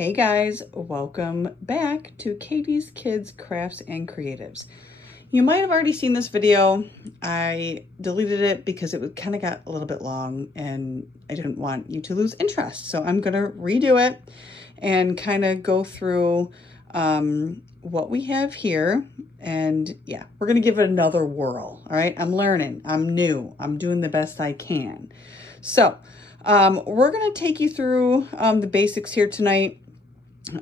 Hey guys, welcome back to Katie's Kids Crafts and Creatives. You might have already seen this video. I deleted it because it kind of got a little bit long and I didn't want you to lose interest. So I'm going to redo it and kind of go through what we have here. And yeah, we're going to give it another whirl. All right. I'm learning. I'm new. I'm doing the best I can. So we're going to take you through the basics here tonight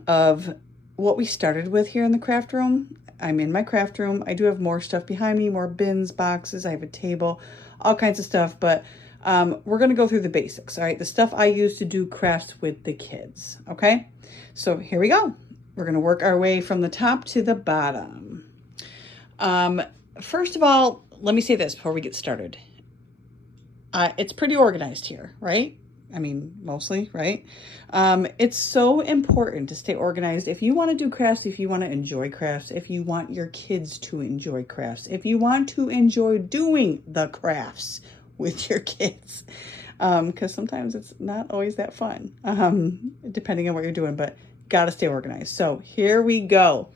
of what we started with here in the craft room. I'm in my craft room. I do have more stuff behind me, more bins, boxes. I have a table, all kinds of stuff, but we're going to go through the basics. All right. The stuff I use to do crafts with the kids. Okay. So here we go. We're going to work our way from the top to the bottom. First of all, let me say this before we get started. It's pretty organized here, right? I mean, mostly, right? It's so important to stay organized. If you want to do crafts, if you want to enjoy crafts, if you want your kids to enjoy crafts, if you want to enjoy doing the crafts with your kids, because sometimes it's not always that fun, depending on what you're doing, but got to stay organized. So here we go.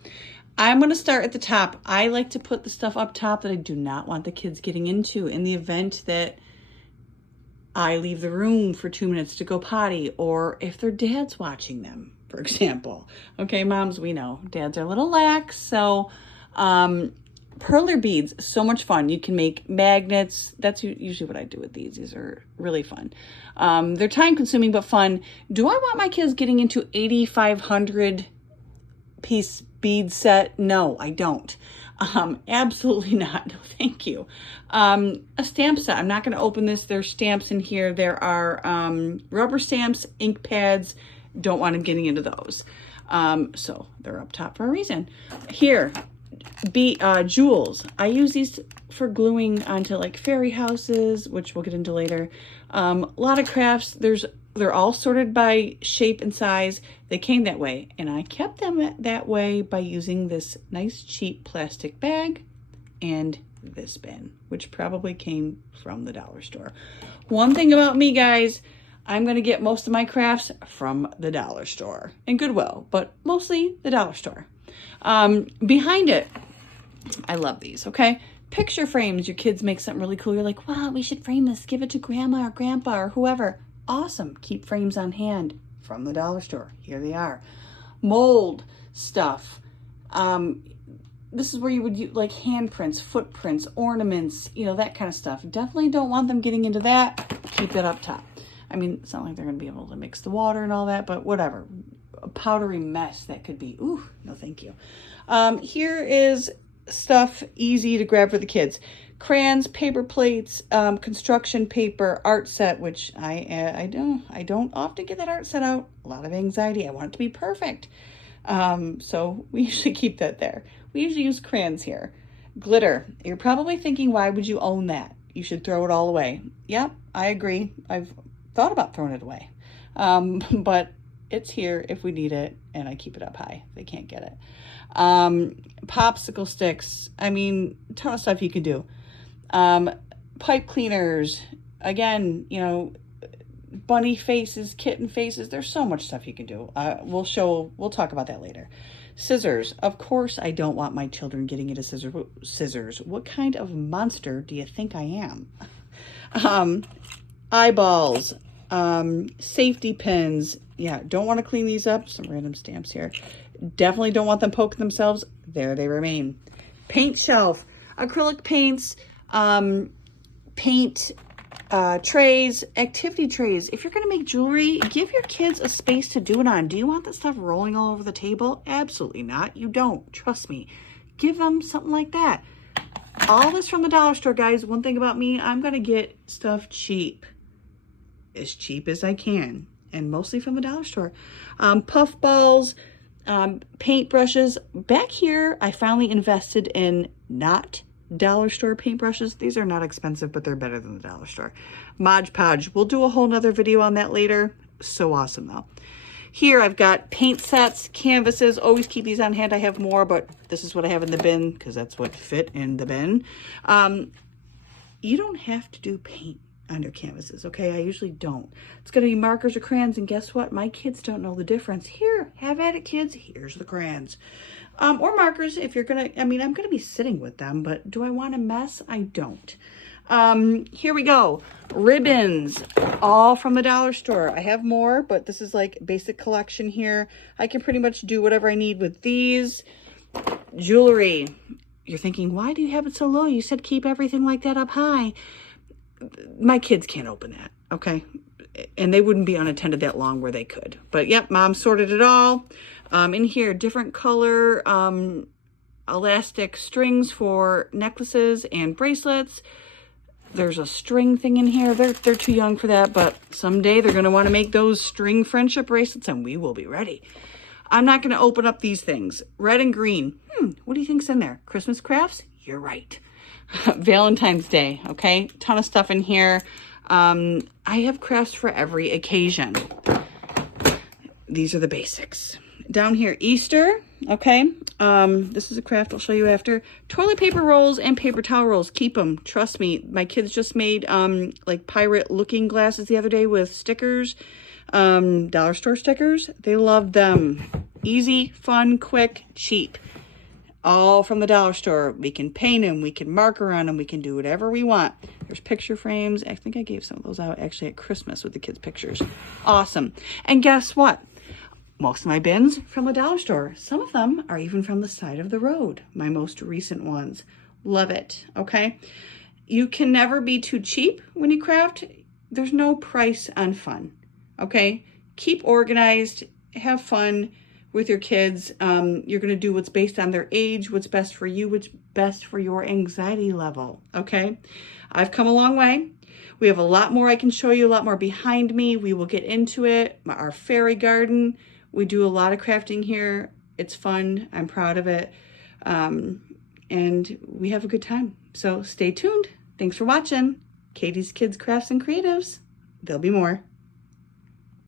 I'm going to start at the top. I like to put the stuff up top that I do not want the kids getting into in the event that I leave the room for 2 minutes to go potty, or if their dad's watching them, for example. Okay, moms, we know dads are a little lax. So perler beads, so much fun. You can make magnets. That's usually what I do with these. These are really fun. They're time consuming, but fun. Do I want my kids getting into 8,500 piece bead set? No, I don't. Absolutely not. No, thank you. A stamp set. I'm not going to open this. There's stamps in here. There are rubber stamps, ink pads. Don't want them getting into those. So they're up top for a reason. Here, jewels. I use these for gluing onto like fairy houses, which we'll get into later. A lot of crafts. They're all sorted by shape and size. They came that way, and I kept them that way by using this nice cheap plastic bag and this bin, which probably came from the dollar store. One thing about me, guys, I'm going to get most of my crafts from the dollar store and Goodwill, but mostly the dollar store. Behind it, I love these, okay? Picture frames. Your kids make something really cool. You're like, wow, we should frame this. Give it to grandma or grandpa or whoever. Awesome. Keep frames on hand from the dollar store. Here they are. Mold stuff. This is where you would use like handprints, footprints, ornaments, that kind of stuff. Definitely don't want them getting into that. Keep it up top. I mean, it's not like they're going to be able to mix the water and all that, but whatever. A powdery mess that could be. Ooh, no thank you. Here is stuff easy to grab for the kids. Crayons, paper plates, construction paper, art set, which I don't often get that art set out. A lot of anxiety. I want it to be perfect. So we usually keep that there. We usually use crayons here. Glitter. You're probably thinking, why would you own that? You should throw it all away. Yep, I agree. I've thought about throwing it away. But it's here if we need it, and I keep it up high. They can't get it. Popsicle sticks. I mean, a ton of stuff you could do. Pipe cleaners, again, bunny faces, kitten faces. There's so much stuff you can do. We'll talk about that later. Scissors. Of course, I don't want my children getting into scissors. What kind of monster do you think I am? Eyeballs, safety pins. Yeah, don't want to clean these up. Some random stamps here. Definitely don't want them poking themselves. There they remain. Paint shelf, acrylic paints, paint trays, activity trays. If you're going to make jewelry, give your kids a space to do it on. Do you want that stuff rolling all over the table? Absolutely not. You don't. Trust me. Give them something like that. All this from the dollar store, guys. One thing about me, I'm going to get stuff cheap. As cheap as I can. And mostly from the dollar store. Puff balls, paint brushes. Back here, I finally invested in not dollar store paintbrushes. These are not expensive, but they're better than the dollar store. Mod Podge. We'll do a whole nother video on that later. So awesome though. Here I've got paint sets, canvases. Always keep these on hand. I have more, but this is what I have in the bin because that's what fit in the bin. You don't have to do paint. on your canvases, okay? I usually don't. It's going to be markers or crayons, and guess what? My kids don't know the difference. Here, have at it, kids. Here's the crayons. Or markers if you're going to, I mean, I'm going to be sitting with them, but do I want to mess? I don't. Here we go. Ribbons, all from the dollar store. I have more, but this is like basic collection here. I can pretty much do whatever I need with these. Jewelry. You're thinking, why do you have it so low? You said keep everything like that up high. My kids can't open that, okay? And they wouldn't be unattended that long where they could. But yep, mom sorted it all. In here, different color elastic strings for necklaces and bracelets. There's a string thing in here. They're too young for that, but someday they're going to want to make those string friendship bracelets, and we will be ready. I'm not going to open up these things. Red and green. What do you think's in there? Christmas crafts? You're right. Valentine's Day, okay? Ton of stuff in here. I have crafts for every occasion. These are the basics. Down here, Easter, okay? This is a craft I'll show you after. Toilet paper rolls and paper towel rolls. Keep them. Trust me. My kids just made like pirate looking glasses the other day with stickers. Dollar store stickers. They love them. Easy, fun, quick, cheap. All from the dollar store. We can paint them. We can marker on them. We can do whatever we want. There's picture frames. I think I gave some of those out actually at Christmas with the kids' pictures. Awesome. And guess what? Most of my bins from the dollar store. Some of them are even from the side of the road. My most recent ones. Love it. Okay. You can never be too cheap when you craft. There's no price on fun. Okay. Keep organized. Have fun with your kids. You're going to do what's based on their age, what's best for you, what's best for your anxiety level. Okay. I've come a long way. We have a lot more I can show you, a lot more behind me. We will get into it. Our fairy garden. We do a lot of crafting here. It's fun. I'm proud of it. And we have a good time. So stay tuned. Thanks for watching. Katie's Kids Crafts and Creatives. There'll be more.